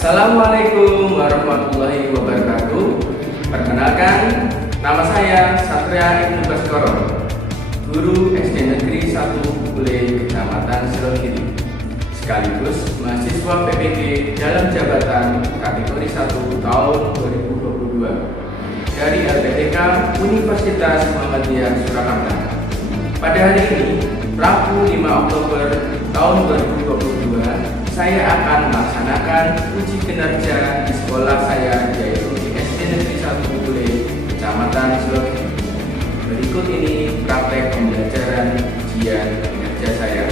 Assalamualaikum warahmatullahi wabarakatuh. Perkenalkan, nama saya Satria Ibnu Baskoro, guru SD Negeri 1 Bule Kecamatan Silogiri, sekaligus mahasiswa PPG dalam jabatan kategori 1 tahun 2022 dari LPTK Universitas Muhammadiyah Surakarta. Pada hari ini, Rabu 5 Oktober tahun 2022, saya akan melaksanakan uji kinerja di sekolah saya, yaitu di SD Negeri 1 Bule Kecamatan Silogiri. Berikut ini praktek pembelajaran ujian kinerja saya.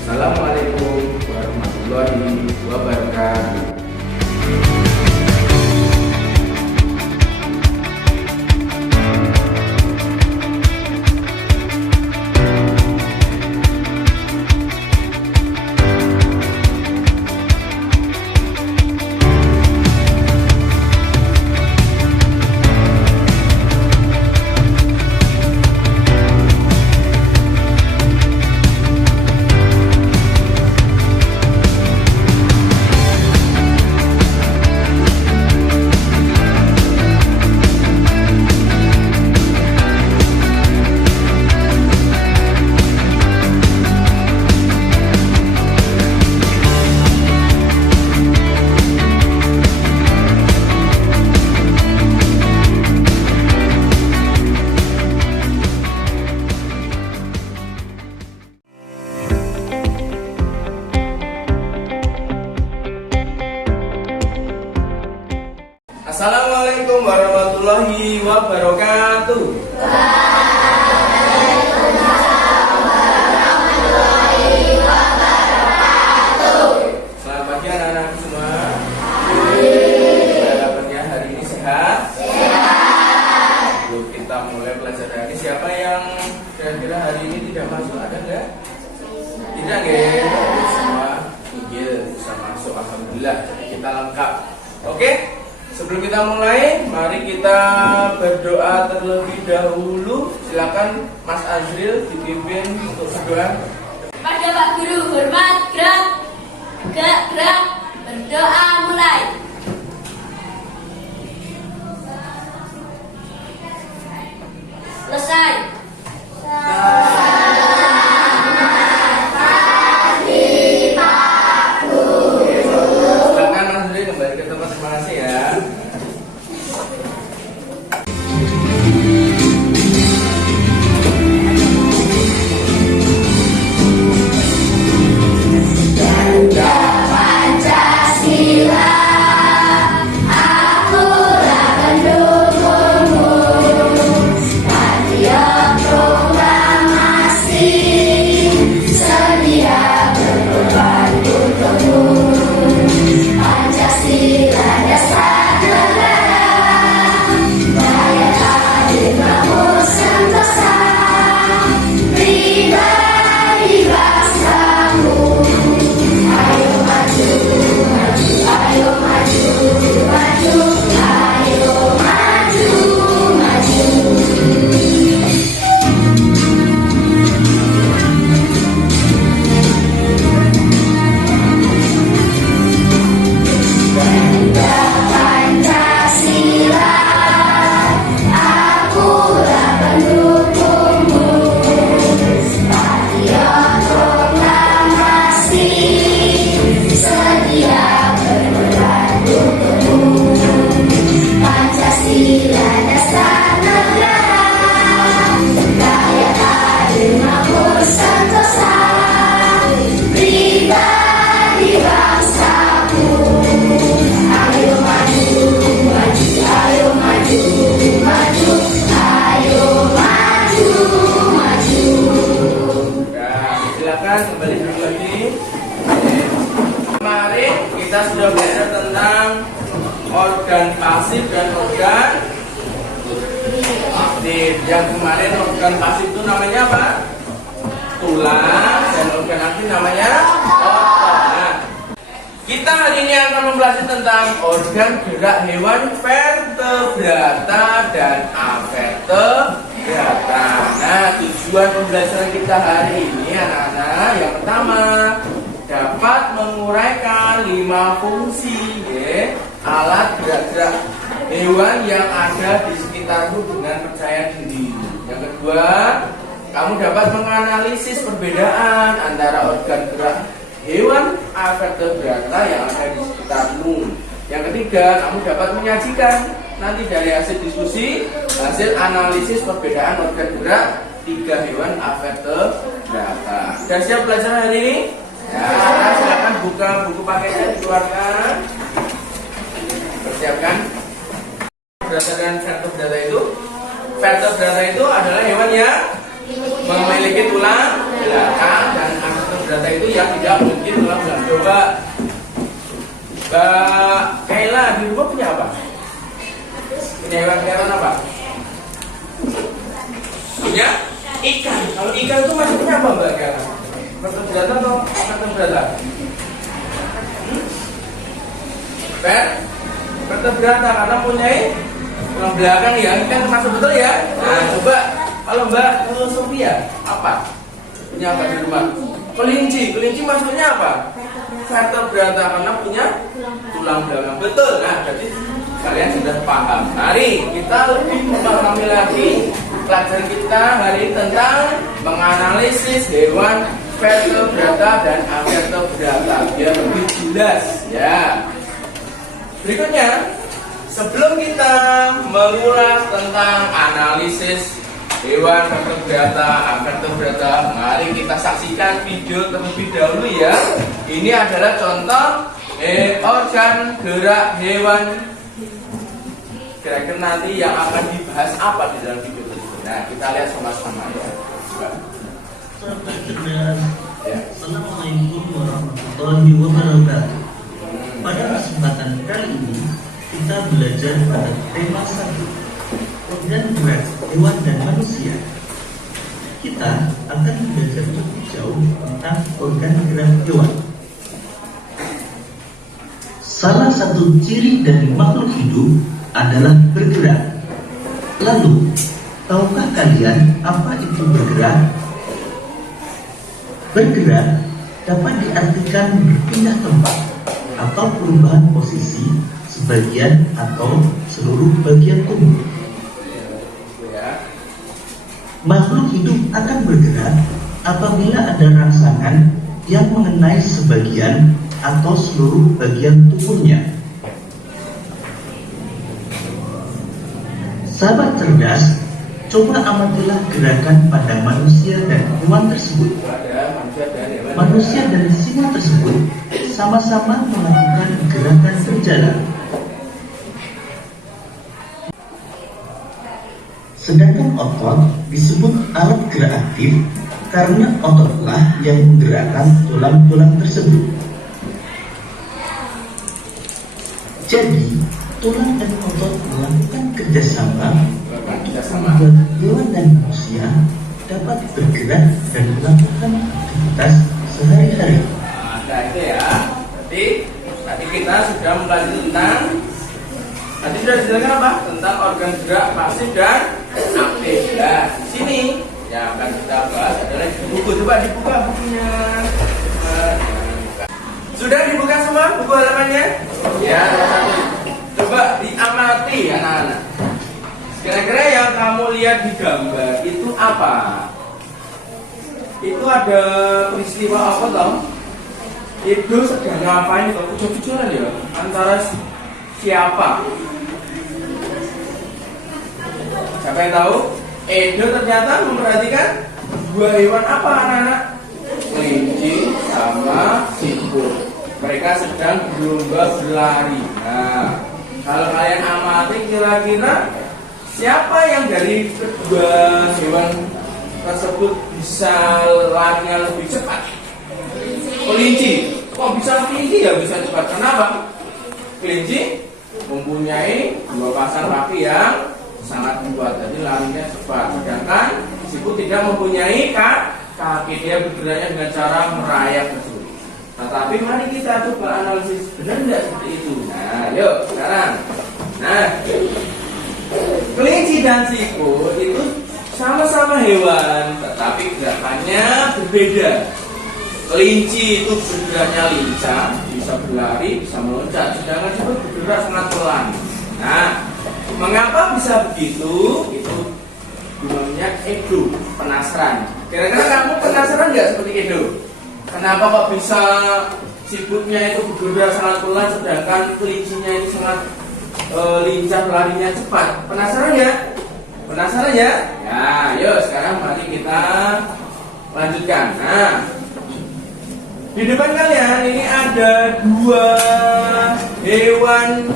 Assalamualaikum warahmatullahi wabarakatuh. Assalamualaikum warahmatullahi wabarakatuh. Selamat pagi anak-anak semua. Kabarnya hari ini sehat? Sehat. Lalu kita mulai pelajaran hari. Siapa yang kira-kira hari ini tidak masuk, ada nggak? Tidak nggak? Semua bisa masuk. Alhamdulillah, kita lengkap. Oke? Sebelum kita mulai, mari kita berdoa terlebih dahulu. Silakan Mas Azril dipimpin untuk berdoa. Pada Pak Guru, hormat, gerak, berdoa mulai. Selesai. Silakan Mas Azril kembali ke tempat. Terima kasih ya. Kembali dulu lagi. Kemarin kita sudah belajar tentang organ pasif dan organ aktif. Yang kemarin organ pasif itu namanya apa? Tulang, dan organ aktif namanya otot. Nah, kita hari ini akan membahas tentang organ gerak hewan vertebrata dan avertebrata. Nah, tujuan pembelajaran kita hari ini anak-anak, yang pertama, dapat menguraikan 5 fungsi. alat gerak-gerak hewan yang ada di sekitarmu dengan percaya diri. Yang kedua, kamu dapat menganalisis perbedaan antara organ gerak hewan vertebrata yang ada di sekitarmu. Yang ketiga, kamu dapat menyajikan nanti dari hasil diskusi, hasil analisis perbedaan organ gerak 3 hewan vertebrata. Sudah siap belajar hari ini? Ya, silakan buka buku pakainya, dikeluarkan. Persiapkan. Berdasarkan vertebrata itu adalah hewan yang memiliki tulang belakang, dan vertebrata itu yang tidak memiliki tulang belakang. Coba Mbak Kaila di rumah punya apa? Punya hewan apa? Punya ikan. Kalau ikan itu masuknya apa Mbak Kaila? Vertebrata atau vertebrata? Vertebrata karena punya tulang belakang ya, ikan termasuk betul ya. Nah coba kalau Mbak Sofia apa? Punya apa di rumah? Kelinci masuknya apa? Vertebrata karena punya tulang belakang, betul. Nah jadi kalian sudah paham. Mari kita lebih memahami lagi pelajaran kita hari ini tentang menganalisis hewan vertebrata dan avertebrata biar lebih jelas ya. Berikutnya, sebelum kita mengulas tentang analisis hewan vertebrata, avertebrata, mari kita saksikan video terlebih dahulu ya. Ini adalah contoh organ gerak hewan. Kira-kira nanti yang akan dibahas apa di dalam video tersebut. Nah, kita lihat sama-sama ya. Assalamualaikum warahmatullahi wabarakatuh. Pada kesempatan kali ini kita belajar pada tema 1, organ gerak hewan dan manusia. Kita akan belajar lebih jauh tentang organ gerak hewan. Salah satu ciri dari makhluk hidup adalah bergerak. Lalu, tahukah kalian apa itu bergerak? Bergerak dapat diartikan berpindah tempat atau perubahan posisi sebagian atau seluruh bagian tubuh. Makhluk hidup akan bergerak apabila ada rangsangan yang mengenai sebagian atau seluruh bagian tubuhnya. Sahabat cerdas, coba amatilah gerakan pada manusia dan hewan tersebut. Manusia dan singa tersebut sama-sama melakukan gerakan berjalan. Sedangkan otot disebut alat gerak aktif karena ototlah yang menggerakkan tulang-tulang tersebut. Jadi, tulang dan otot melakukan kerjasama membuat hewan dan manusia dapat bergerak dan melakukan aktivitas sehari-hari. Nah itu ya. Tadi kita sudah mempelajari tentang tadi sudah dijelaskan apa? Tentang organ gerak pasif dan aktif. Nah di sini yang akan kita bahas adalah buku. Coba dibuka bukunya. Sudah dibuka semua buku halamannya? Ya. Coba diamati anak-anak. Kira-kira yang kamu lihat di gambar itu apa? Itu ada peristiwa apa toh? Itu sedang ngapain kok ucap-ucapan ya? Antara siapa? Siapa yang tahu? Edo ternyata memperhatikan dua hewan apa anak-anak? Kelinci sama siput. Mereka sedang berlomba berlari. Nah, kalau kalian amati kira-kira siapa yang dari kedua hewan tersebut bisa larinya lebih cepat? Kelinci. Kok bisa kelinci ya bisa cepat? Kenapa? Kelinci mempunyai dua pasang kaki yang sangat kuat, jadi larinya cepat. Sedangkan siput tidak mempunyai kaki, dia bergeraknya dengan cara merayap tersebut. Tetapi mari kita coba analisis, benar tidak seperti itu? Nah, yuk sekarang. Nah, kelinci dan siput itu sama-sama hewan, tetapi gerakannya berbeda. Kelinci itu bergeraknya lincah, bisa berlari, bisa meloncat. Sedangkan siput bergerak bergerak sangat pelan. Nah, mengapa bisa begitu? Itu namanya Edo, penasaran. Kira-kira kamu penasaran nggak seperti Edo? Kenapa kok bisa siputnya itu bergerak sangat pelan, sedangkan kelincinya itu sangat lincah, larinya cepat? Penasaran ya? Penasaran ya? Ya, yuk sekarang mari kita lanjutkan. Nah, di depan kalian ini ada dua hewan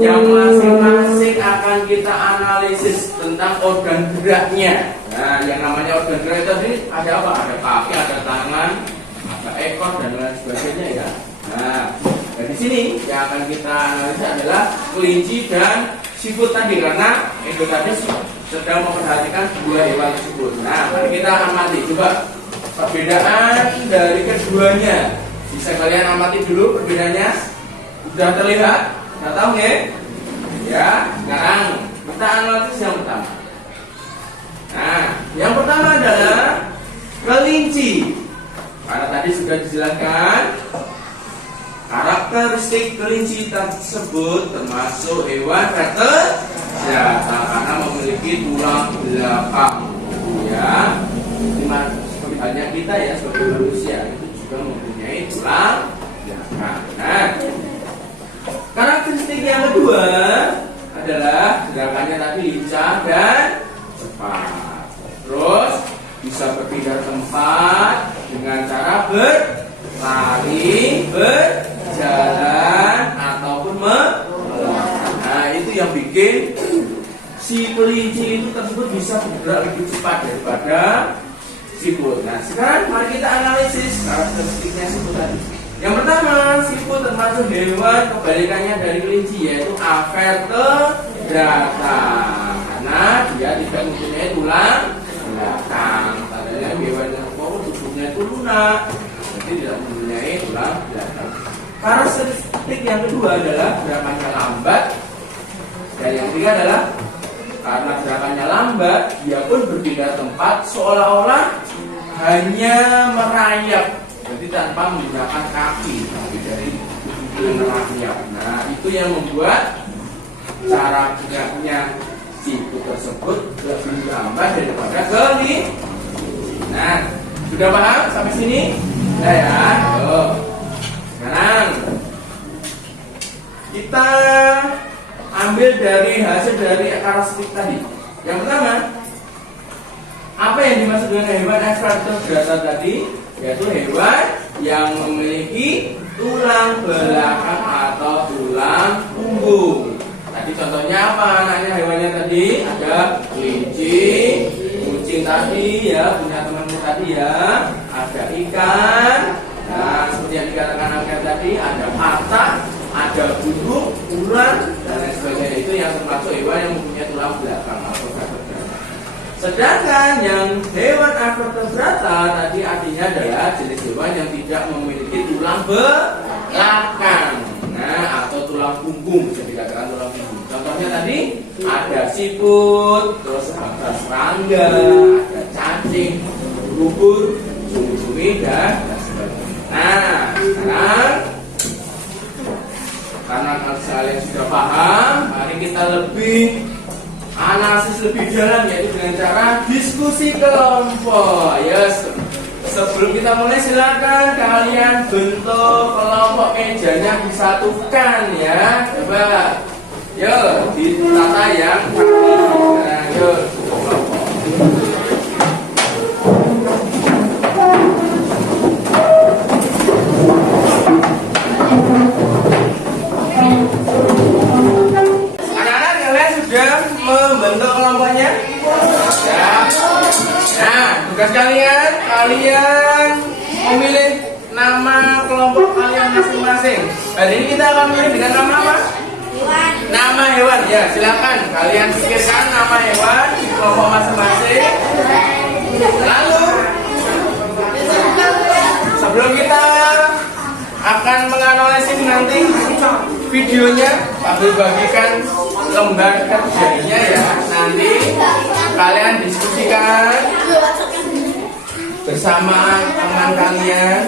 yang masing-masing akan kita analisis tentang organ geraknya. Nah, yang namanya organ gerak tadi ada apa? Ada kaki, ada tangan, ada ekor dan lain sebagainya ya. Nah, dari sini yang akan kita analisis adalah kelinci dan siput tadi, karena itu tadi sedang memperhatikan dua hewan tersebut. Nah, mari kita amati coba perbedaan dari keduanya. Bisa kalian amati dulu perbedaannya. Sudah terlihat? Sudah tahu nggak? Ya, sekarang kita analisis yang pertama. Nah, yang pertama adalah kelinci. Karena tadi sudah dijelaskan karakteristik kelinci tersebut termasuk hewan vertebrata karena memiliki tulang belakang. Ya, seperti halnya kita ya sebagai manusia itu juga mempunyai tulang belakang. Nah, karakteristik yang kedua adalah gerakannya tadi lincah dan cepat. Terus bisa berpindah tempat dengan cara berlari, berjalan ataupun melompat. Nah, itu yang bikin si kelinci itu tersebut bisa bergerak lebih cepat daripada siput. Nah, sekarang mari kita analisis karakteristiknya siput tadi. Yang pertama, siput termasuk hewan kebalikannya dari kelinci, yaitu avertebrata, karena dia tidak mempunyai tulang belakang. Tandanya hewan yang tubuhnya itu lunak, jadi tidak mempunyai tulang belakang. Karakteristik yang kedua adalah gerakannya lambat, dan yang ketiga adalah karena gerakannya lambat, dia pun berpindah tempat seolah-olah hanya merayap, jadi tanpa menggunakan kaki, tapi dari merayap. Nah, itu yang membuat cara geraknya siput tersebut lebih lambat daripada kelinci. Nah, sudah paham sampai sini? Nah ya. Sekarang kita ambil dari hasil dari karakteristik tadi. Yang pertama, apa yang dimaksud dengan hewan avertebrata tadi? Yaitu hewan yang memiliki tulang belakang atau tulang punggung. Tadi contohnya apa anaknya hewannya tadi? Ada kelinci, kucing tadi ya, punya temanmu tadi ya. Ada ikan. Nah, seperti yang dikatakan Angkat tadi, ada patak, ada burung, ular, dan lain sebagainya. Itu yang termasuk hewan yang mempunyai tulang belakang atau vertebrata. Sedangkan yang hewan avertebrata tadi artinya adalah jenis hewan yang tidak memiliki tulang belakang, nah atau tulang punggung, bisa dikatakan tulang punggung. Contohnya tadi ada siput, terus ada serangga, ada cacing, ubur, cumi-cumi dan sebagainya. Nah, sekarang karena kalian sudah paham, mari kita lebih analisis lebih dalam, yaitu dengan cara diskusi kelompok. Yes. Sebelum kita mulai, silakan kalian bentuk kelompok mejanya disatukan ya. Coba, yuk ditata yang rapi. Nah, yuk kelompok. Membentuk kelompoknya ya. Nah, tugas kalian memilih nama kelompok kalian masing-masing. Hari ini kita akan memilih dengan nama apa? Hewan. Nama hewan ya, silakan kalian pikirkan nama hewan di kelompok masing-masing. Lalu sebelum kita akan menganalisis nanti videonya, Pak bagikan lembar kerjanya ya. Nanti kalian diskusikan bersama teman kalian.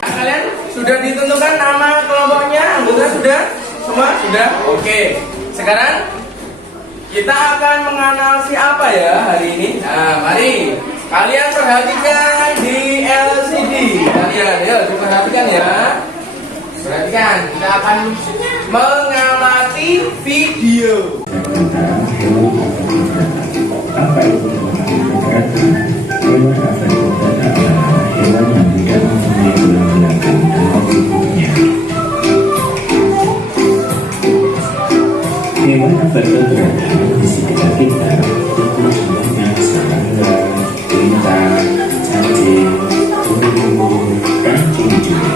Kalian Sudah ditentukan nama kelompoknya, anggota sudah? Semua sudah? Oke. Sekarang kita akan mengenal siapa ya hari ini. Nah, mari kalian perhatikan di LCD. Kalian, ya, diperhatikan ya. Perhatikan, kita akan mengamati video. Apa itu keberatan? Hewan akan keberatan adalah hewan yang tidak mempunyai tulang belakang dalam tubuhnya. Hewan yang berkeberatan di sekitar kita itu contohnya serangga, lintah, cacing, burung, dan cumi-cumi.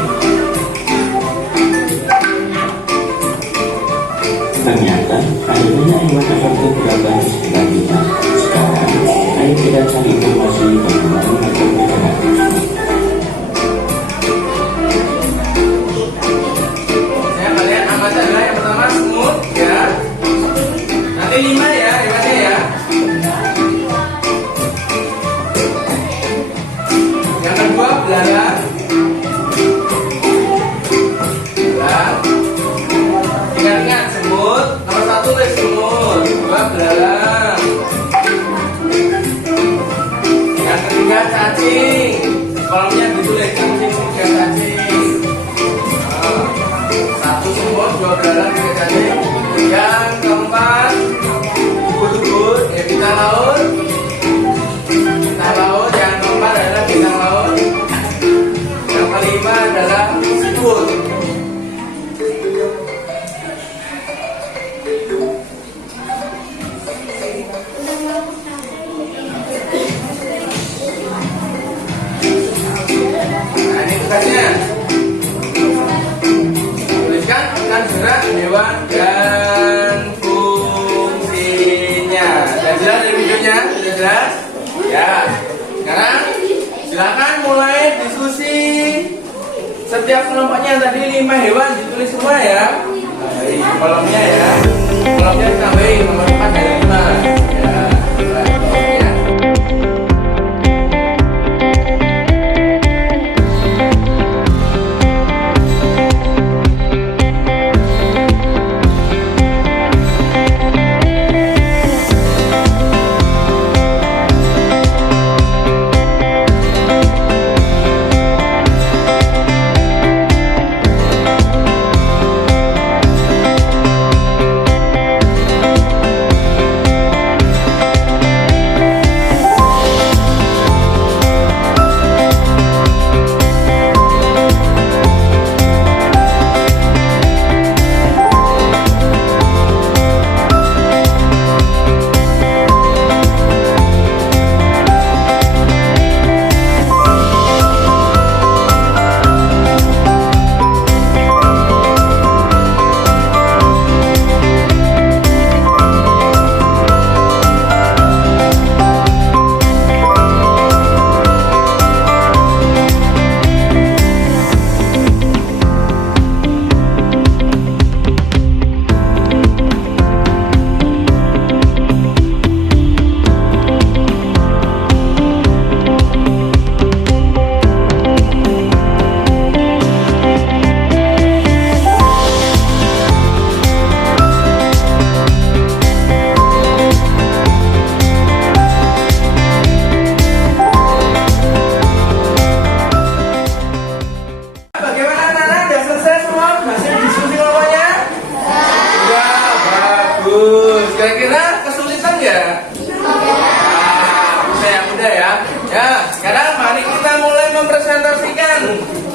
Ternyata ada banyak hewan yang berkeberatan di sekitar kita. Sekarang, ayo kita cari informasi bagaimana mereka bergerak. Ya, kalian amati adalah yang pertama semut, ya. Nanti 5 ya, hewannya ya. Yang kedua belalang. Belalang. Ingat-ingat semut. Nomor 1 tulis semut. 2 belalang. Yang ketiga cacing. Kolomnya ditulis cacing, 3 cacing. Nah, 1 semut, 2 belalang, 3 cacing. Yang keempat ubur-ubur, ya bintang laut. Bintang laut. Yang keempat adalah bintang laut. Yang kelima adalah siput. Nah, ini tugasnya. Tuliskan akan gerak hewan dan fungsinya. Sudah jelas dari videonya? Sudah jelas? Ya. Sekarang silakan mulai diskusi. Setiap kelompoknya tadi 5 hewan ditulis semua ya. Di kolomnya ya. Kolomnya ditambahin nomor 4 dari 5. Ya. Kolomnya.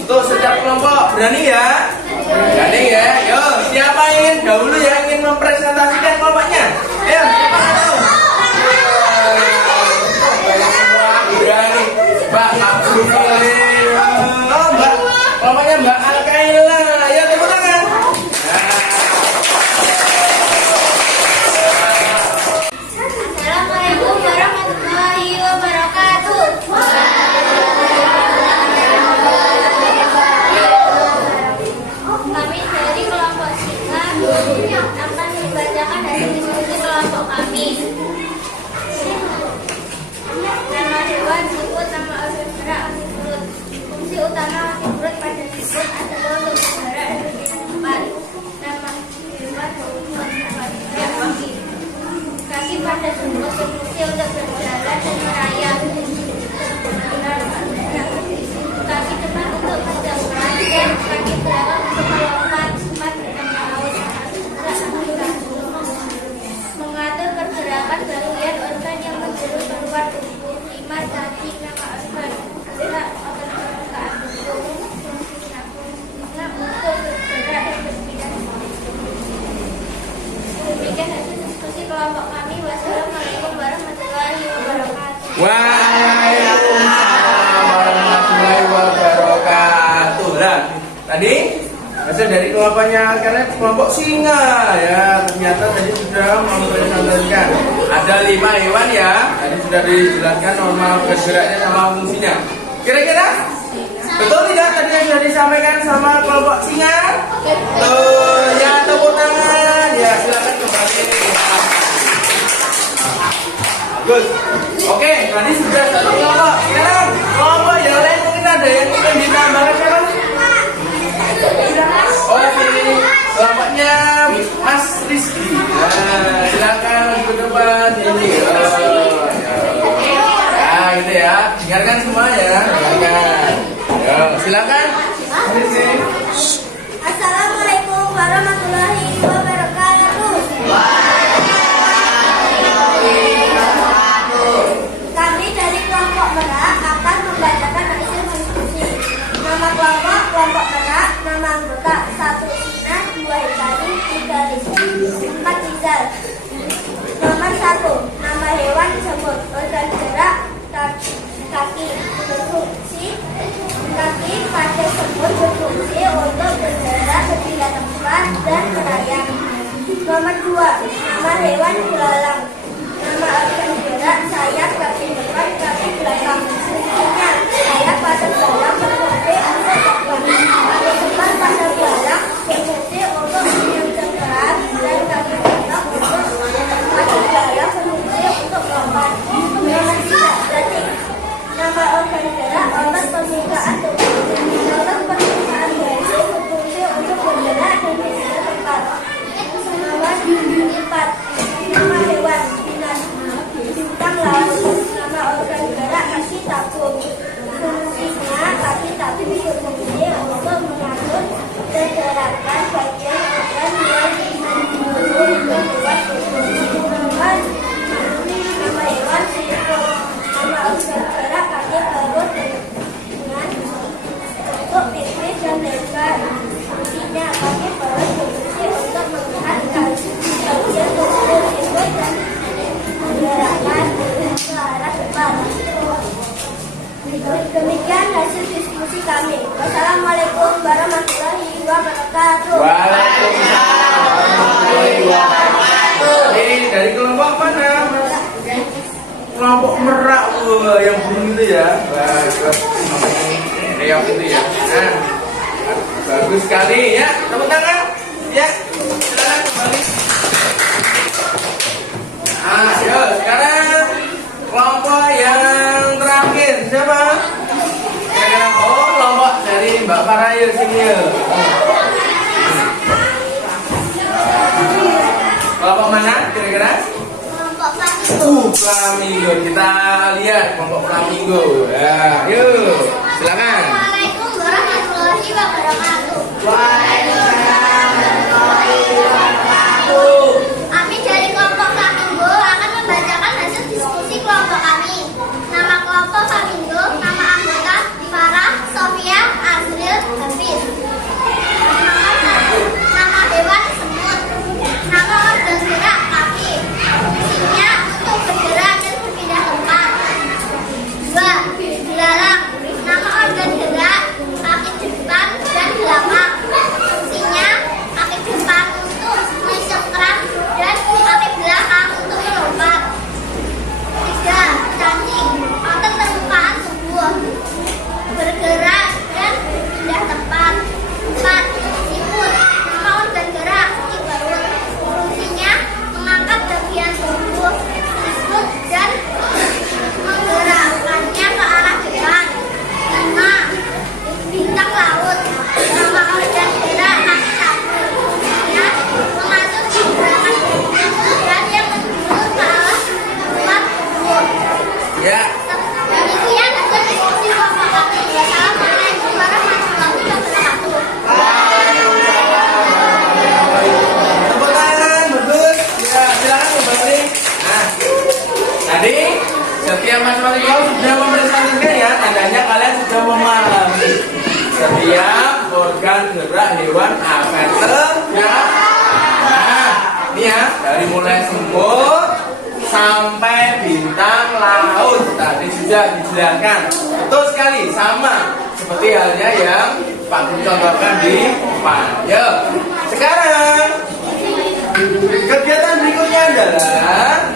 Tuh setiap kelompok berani ya? Berani ya? Yo, siapa ingin dahulu ya ingin mempresentasikan kelompoknya? Ayo, siapa tahu? Banyak semua berani. Mbak Abdul oh Mbak, kelompoknya Mbak Al-Kaila. Ayo tepuk tangan. Assalamualaikum warahmatullahi wabarakatuh. Kami dari kelompok Singa akan membacakan dari diskusi kelompok kami. Nama hewan siput, nama organisasi siput. Fungsi utama siput pada siput adalah kelompok kami. Wassalamualaikum warahmatullahi wabarakatuh. Waalaikumsalam warahmatullahi wabarakatuh. Nah, tadi hasil dari kelompoknya karena kelompok singa ya, ternyata tadi sudah mempresentasikan ada 5 hewan ya. Tadi sudah dijelaskan normal bergeraknya sama fungsinya. Kira-kira betul tidak tadi yang sudah disampaikan sama kelompok singa? Betul ya, tepuk tangan ya, silakan kembali. Bagus. Oke, tadi sudah satu kelompok. Sekarang kelompok yang lain mungkin ada yang ingin ditambahkan siapa? Oh, ini kelompoknya Mas Rizky. Nah, silakan ke depan ini. Nah, gitu ya. Dengarkan semua ya. Dengarkan. Yo, silakan. Rizky. Assalamualaikum warahmatullahi wabarakatuh. Kami dari kelompok Merak akan membacakan hasil diskusi. Nama kelompok Merak, nama anggota 1 Sina, 2 Hikari, 3 Rizky, 4 Rizal. Nomor 1, nama hewan semut, organ gerak, kaki berfungsi. Kaki pada semut berfungsi untuk bergerak berpindah tempat dan merayap. Nomor 2, nama hewan belalang. Nama organ gerak sayap, kaki depan, kaki belakang. Fungsinya sayap pada belalang berfungsi untuk terbang. Kaki depan pada belalang berfungsi untuk menyeberang dan kaki belakang untuk kaki belalang berfungsi untuk melompat. Nomor 3, detik. Nama organ gerak otot permukaan tubuh. Otot permukaan tubuh berfungsi untuk bergerak dan berpindah tempat. Nomor 4, nama hewan bintang laut. Nama organ gerak kaki tabung. Fungsinya kaki tabung berfungsi untuk mengatur dan gerakan bagian organ yang menurut hewan tubuh. Nama hewan sirip. Nama organ gerak kaki perut dengan untuk piknik dan lebar. Fungsinya kaki perut berfungsi untuk mengangkat bagian tubuh sirip dan menggerakkan ke arah depan. Demikian hasil diskusi kami. Wassalamualaikum warahmatullahi wabarakatuh. Waalaikumsalam warahmatullahi wabarakatuh. Ini dari kelompok mana? Kelompok Merak. Yang burung itu ya. Reok itu ya. Nah, bagus sekali ya. Tepuk tangan. Ya, silakan kembali. Nah, yuk, sekarang kelompok yang terakhir siapa? Oh, kelompok dari Mbak Farahir sini ya. Kelompok mana kira-kira? Kelompok Flamingo. Flamingo. Kita lihat kelompok Flamingo. Ya, yuk, silakan. Assalamualaikum warahmatullahi wabarakatuh. Waalaikumsalam warahmatullahi wabarakatuh. Kami dari kelompok Flamingo akan membacakan hasil diskusi kelompok kami. Nama kelompok Flamingo, nama anggota Farah, Sofia, Azril, Hafiz. Nomor 1, nama hewan semut. Nama organ gerak kaki. Fungsinya untuk bergerak dan berpindah tempat. 2, belalang. Nama organ gerak kaki depan dan belakang. Fungsinya kaki depan untuk menyeberang dan kaki belakang untuk melompat. 3, cacing. Otot permukaan tubuh bergerak dan berpindah tempat. 4, siput. Nama organ gerak kaki perut. Fungsinya mengangkat bagian tubuh siput dan menggerakkannya ke arah depan. 5, bintang laut. Nama organ gerak kaki tabung. Fungsinya mengatur gerakan dan yang menjulur ke arah tempat tubuh. Ya. Demikian hasil diskusi kelompok kami. Wassalamualaikum warahmatullahi wabarakatuh. Tepuk tangan, bagus. Ya, silakan kembali. Nah, tadi setiap masing-masing kelompok sudah mempresentasikan ya, tandanya kalian sudah memahami setiap organ gerak hewan apa itu ya. Nah, ini ya, Dari mulai semut sampai bintang laut tadi sudah dijelaskan. Betul sekali, sama seperti halnya yang Pak Guru contohkan di depan. Yuk, sekarang kegiatan berikutnya adalah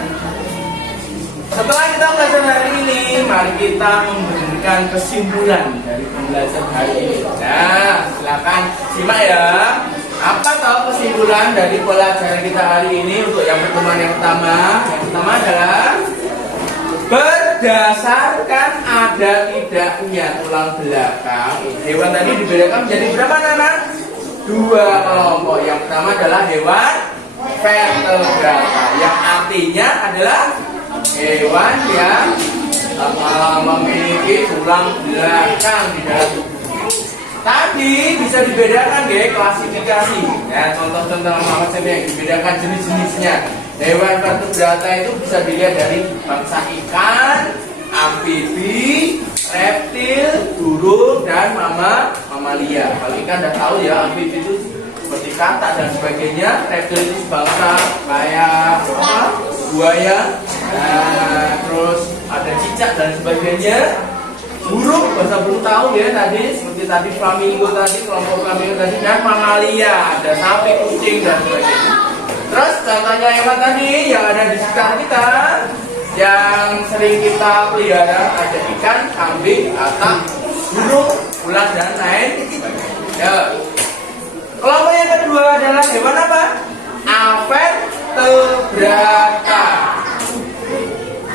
setelah kita belajar hari ini, mari kita memberikan kesimpulan dari pembelajaran hari ini. Nah, silakan simak ya. Apa tahu kesimpulan dari pelajaran kita hari ini untuk yang pertemuan yang pertama? Yang pertama adalah berdasarkan ada tidaknya tulang belakang, hewan tadi dibedakan menjadi berapa anak? 2 kelompok. Yang pertama adalah hewan vertebrata, yang artinya adalah hewan yang memiliki tulang belakang di dalam tubuh. Tadi bisa dibedakan klasifikasi. Ya, contoh-contoh yang dibedakan jenis-jenisnya. Hewan vertebrata itu bisa dilihat dari bangsa ikan, amfibi, reptil, burung, dan mamalia. Kalau ikan udah tahu ya, amfibi itu seperti katak dan sebagainya. Reptil itu bangsa kayak buaya, terus ada cicak dan sebagainya. Burung, bahasa burung tahu ya tadi, seperti tadi flamingo tadi, kelompok flamingo tadi, dan mamalia, ada sapi, kucing dan sebagainya. Terus contohnya hewan tadi yang ada di sekitar kita, yang sering kita pelihara, ada ikan, kambing, katak, burung, ulat dan lain sebagainya. Kelompok yang kedua adalah hewan apa? Avertebrata.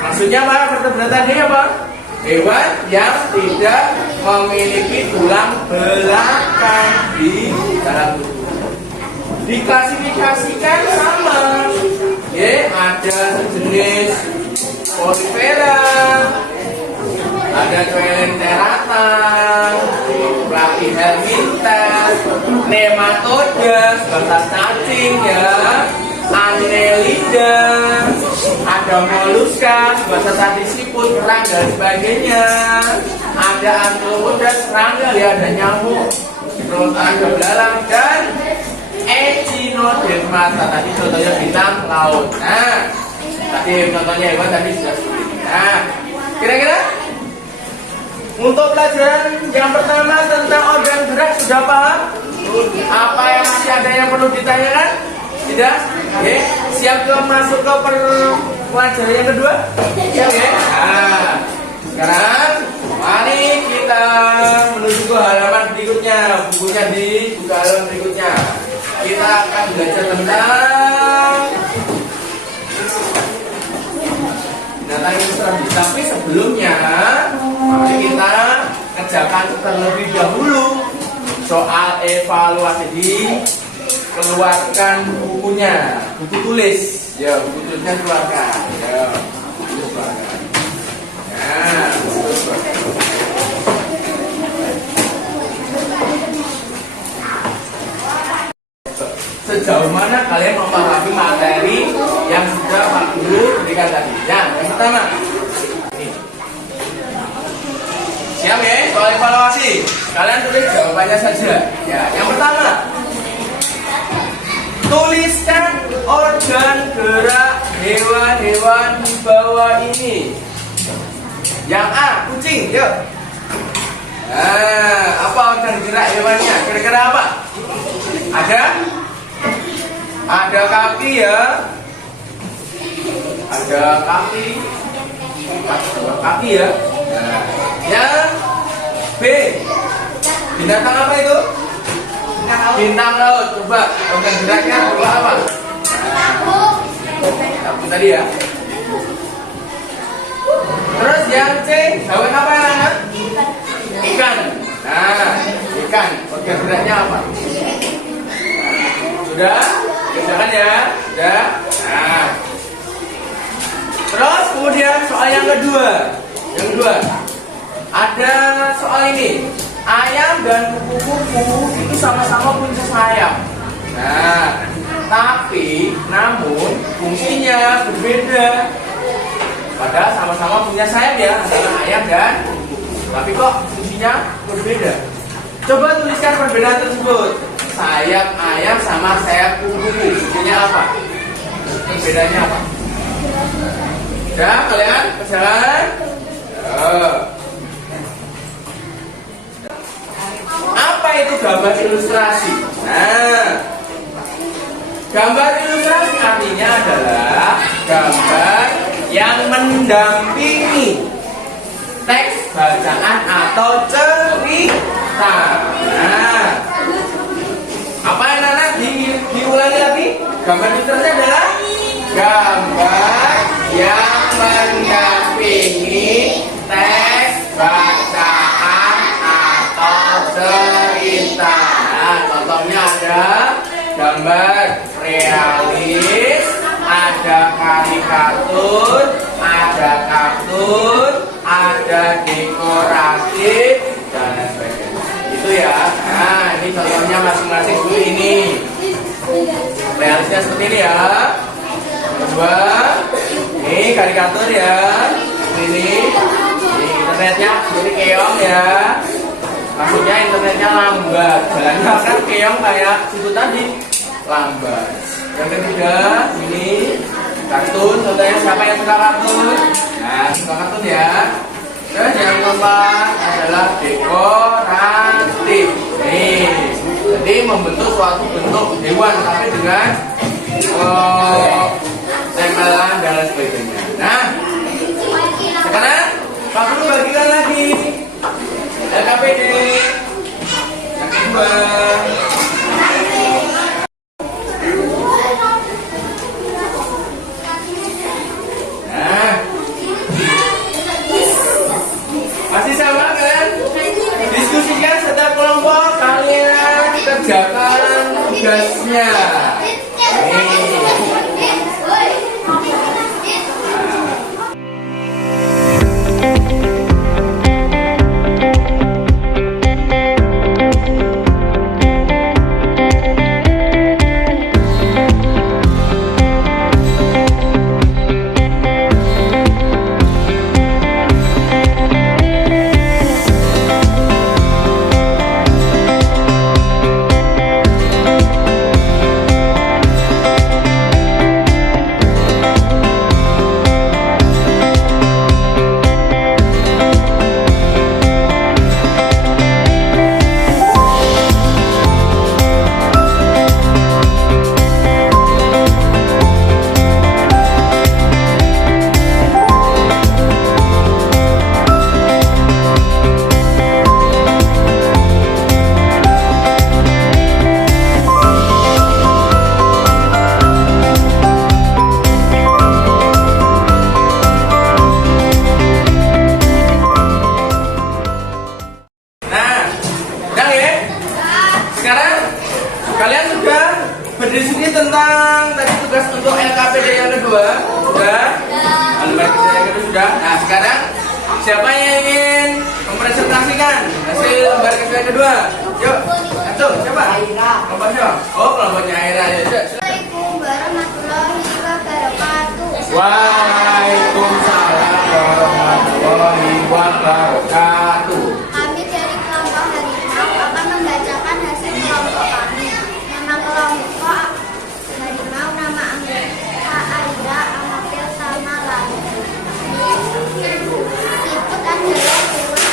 Maksudnya apa? Vertebrata ini apa? Hewan yang tidak memiliki tulang belakang di dalam tubuh. Diklasifikasikan sama, ya, ada sejenis Porifera, ada Coelenterata, Platyhelminthes, Nematoda, sebatas cacing ya, Annelida, ada moluska, bahasa tadi siput, kerang dan sebagainya. Ada arthropoda, serangga ya, ada nyamuk, terus ada belalang dan Echinodermata. Tadi contohnya bintang laut. Nah, tadi contohnya hewan tadi sudah seperti ini. Nah, kira-kira untuk pelajaran yang pertama tentang organ gerak sudah paham? Apa yang masih ada yang perlu ditanyakan? Tidak? Oke, siap masuk ke pelajaran yang kedua? Siap ya? Nah, sekarang mari kita menuju ke halaman berikutnya. Bukunya dibuka halaman berikutnya. Kita akan belajar tentang binatang yang serem. Tapi sebelumnya, mari kita kerjakan terlebih dahulu soal evaluasi di keluarkan bukunya, buku tulis, ya buku tulisnya keluarkan, ya buku keluarkan, ya buku keluarkan. Sejauh mana kalian memahami materi yang sudah Pak Guru berikan tadi? Ya, yang pertama, siap ya soal evaluasi. Kalian tulis jawabannya saja. Ya, yang pertama, tuliskan organ gerak hewan-hewan di bawah ini. Yang A, kucing, yuk. Nah, apa organ gerak hewannya? Kira-kira apa? Ada kaki ya. Ada kaki ya. Nah, yang B, binatang apa itu? Bintang laut. Coba organ geraknya berupa apa? Nah, tadi ya. Terus yang C, hewan apa yang anak? Ikan. Nah, ikan. Organ geraknya apa? Sudah? Kerjakan ya. Sudah? Nah. Terus kemudian soal yang kedua. Yang kedua, ada soal ini. Ayam dan kupu-kupu itu sama-sama punya sayap. Nah, tapi namun fungsinya berbeda. Padahal sama-sama punya sayap ya, antara ayam dan kupu-kupu. Tapi kok fungsinya berbeda? Coba tuliskan perbedaan tersebut. Sayap ayam sama sayap kupu-kupu, fungsinya apa? Perbedaannya apa? Ya, kalian perjalanan. Apa itu gambar ilustrasi? Nah, gambar ilustrasi artinya adalah gambar yang mendampingi teks bacaan atau cerita. Nah, apa yang anak diulangi lagi? Gambar ilustrasi adalah gambar yang mendampingi teks bacaan atau cerita. Nah, contohnya ada gambar realis, ada karikatur, ada kartun, ada dekoratif, dan lain sebagainya. Itu ya. Nah, ini contohnya masing-masing dulu ini. Realisnya seperti ini ya. Kedua, ini karikatur ya. Ini internetnya seperti keong ya. Maksudnya internetnya lambat. Jalannya kan keong kayak situ tadi, lambat. Yang ketiga, ini kartun. Contohnya siapa yang suka kartun? Nah, suka kartun ya. Dan yang keempat adalah dekoratif. Nih, jadi membentuk suatu bentuk hewan tapi dengan tempelan dan lain sebagainya. Nah, sekarang Pak Guru bagikan lagi LKPD yang kedua. Nah, masih sama kan? Diskusikan setiap kelompok, kalian kerjakan tugasnya. Kalian sudah berdiskusi tentang tadi tugas untuk LKPD yang kedua? Sudah? LKPD yang kedua sudah? Nah, sekarang siapa yang ingin mempresentasikan hasil lembar kerja yang kedua? Yuk, langsung, siapa? Kelompok siapa? Oh, kelompoknya Aira. Ya, Assalamualaikum warahmatullahi wabarakatuh. Waalaikumsalam warahmatullahi wabarakatuh. Kami dari kelompok Harimau akan membacakan hasil kelompok kami. Nama kelompok Harimau, nama anggota Aira, Amatil, sama Lali. Siput adalah hewan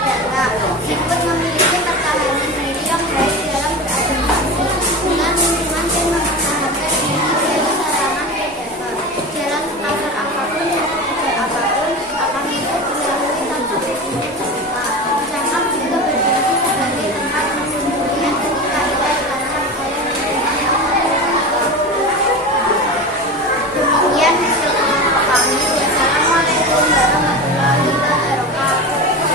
vertebrata. Siput memiliki pertahanan diri yang baik dalam beradaptasi dengan lingkungan dan mempertahankan diri dari serangan predator. Jalan sekasar apapun dan sekecil apapun akan itu dilalui tanpa berjumpa. Cangkang juga berfungsi sebagai tempat persembunyian ketika ia dirasakan oleh demikian hasil kelompok kami. Wassalamualaikum warahmatullahi wabarakatuh.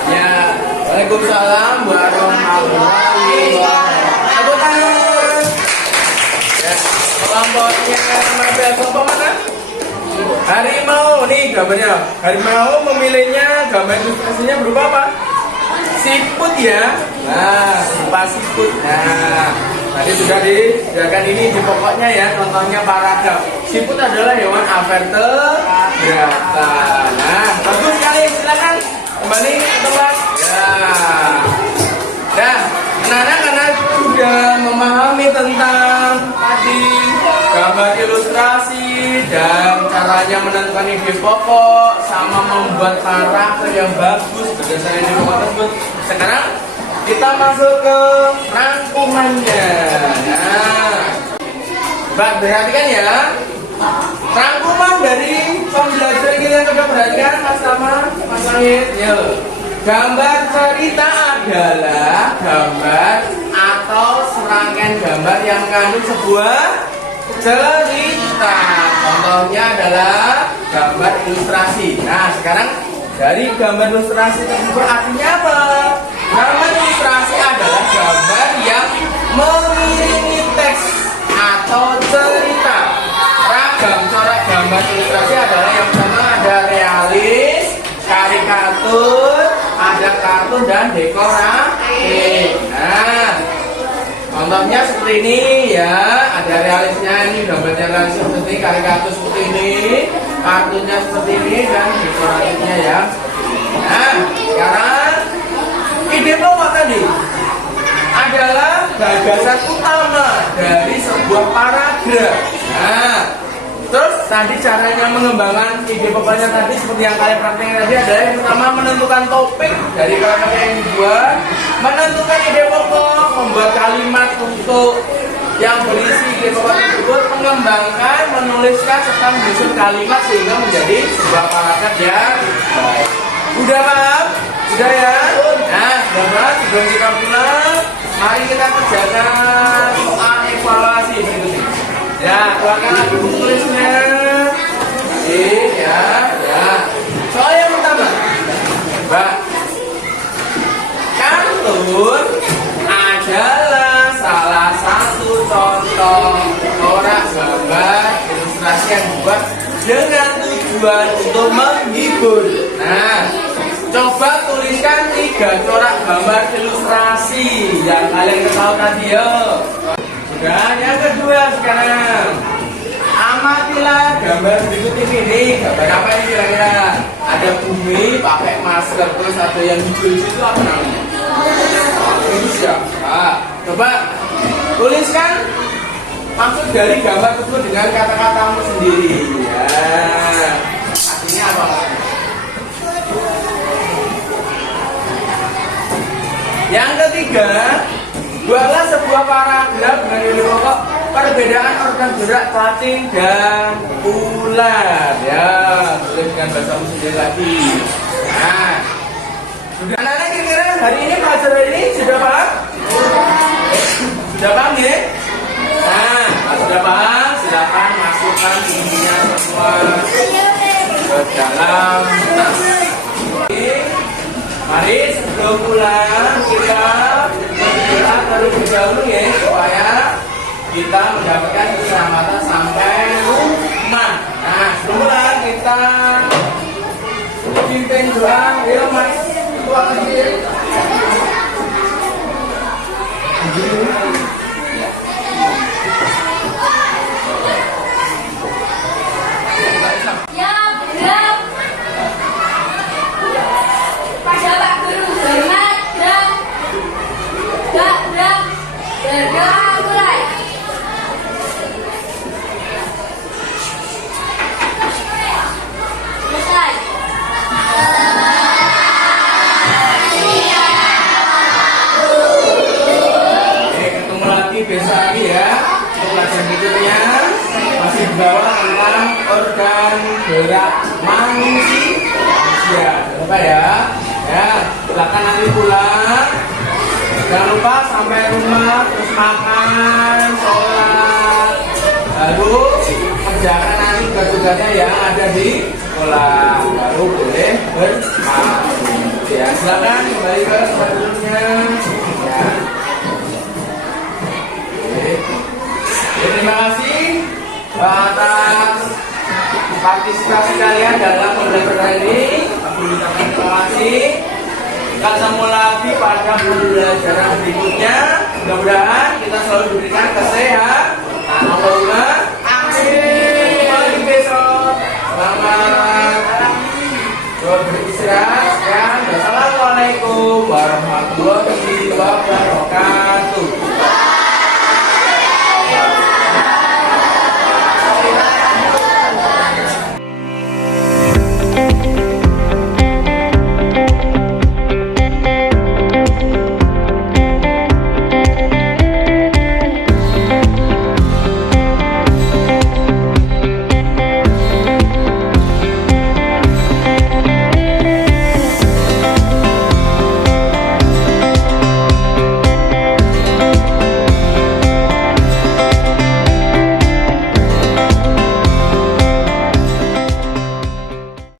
Ya, waalaikumsalam warahmatullahi wabarakatuh. Ya, kelompoknya mana? Kelompok mana? Harimau. Nih gambarnya. Harimau memilihnya gambar ilustrasinya berupa apa? Siput ya. Nah, berupa siput. Nah, tadi sudah disediakan ini di pokoknya ya. Contohnya paragraf. Siput adalah hewan vertebrata. Nah, bagus sekali. Silakan kembali ke tempat. Ya. Nah, anak-anak karena sudah memahami tentang tadi gambar ilustrasi, dan caranya menentukan ide pokok sama membuat karakter yang bagus berdasarkan ide pokok tersebut. Sekarang kita masuk ke rangkumannya. Nah, Mbak perhatikan ya. Rangkuman dari pembelajaran kita yang sudah perhatikan Mas Tama, Mas Langit. Yuk. Gambar cerita adalah gambar atau serangkaian gambar yang mengandung sebuah cerita. Contohnya adalah gambar ilustrasi. Nah, sekarang dari gambar ilustrasi tersebut artinya apa? Gambar ilustrasi adalah gambar yang mengiringi teks atau cerita. Ragam corak gambar ilustrasi adalah yang pertama ada realis, karikatur, ada kartun dan dekoratif. Nah, contohnya seperti ini ya, ada realisnya ini, gambarnya realis seperti ini, karikatur seperti ini, kartunnya seperti ini, dan dekoratifnya ya. Nah, sekarang ide pokok tadi adalah gagasan utama dari sebuah paragraf. Nah, terus tadi caranya mengembangkan ide pokoknya tadi seperti yang kalian praktekkan tadi adalah yang pertama menentukan topik dari kalimat yang dibuat, menentukan ide pokok, membuat kalimat untuk yang berisi ide pokok tersebut, mengembangkan, menuliskan serta menyusun kalimat sehingga menjadi sebuah paragraf yang baik. Udah paham? Sudah ya? Nah, sudah paham? Sebelum kita pulang, mari kita kerjakan soal evaluasi berikut ini. Ya, keluarkan lagi buku tulisnya. Ya, ya. Soal yang pertama, Mbak, kartun adalah salah satu contoh corak gambar ilustrasi yang dibuat dengan tujuan untuk menghibur. Nah, coba tuliskan 3 corak gambar ilustrasi yang kalian ketahui tadi ya. Sudah, yang kedua sekarang amatilah gambar berikut ini nih. Gambar apa ini kira-kira? Ada bumi pakai masker, terus ada yang hijau itu apa namanya? Itu siapa? Coba tuliskan maksud dari gambar tersebut dengan kata-katamu sendiri. Ya, artinya apa? Yang ketiga, buatlah sebuah paragraf dengan ide pokok perbedaan organ gerak cacing dan ular. Ya, tulis dengan bahasamu sendiri lagi. Nah, sudah anak-anak kira-kira hari ini pelajaran ini sudah paham? Sudah paham ya? Nah, kalau sudah paham, silakan masukkan intinya semua ke dalam tas. Mari sebelum pulang kita berdoa terlebih dahulu ya, supaya kita mendapatkan keselamatan sampai rumah. Nah, sebelum pulang kita pimpin doa. Ayo mas, doa kecil. Besok lagi ya, untuk pelajaran berikutnya masih dibawa tentang organ gerak manusia. Jangan lupa ya, silakan nanti pulang. Jangan lupa sampai rumah terus makan, sholat, lalu kerjakan nanti tugas-tugasnya yang ada di sekolah, baru boleh bermain. Ya, silakan kembali ke tempat duduknya. Ya. Terima kasih atas partisipasi kalian dalam pembelajaran ini. Aku ucapkan terima kasih. Kita ketemu lagi pada pembelajaran berikutnya. Mudah-mudahan kita selalu diberikan kesehatan. Allahumma amin.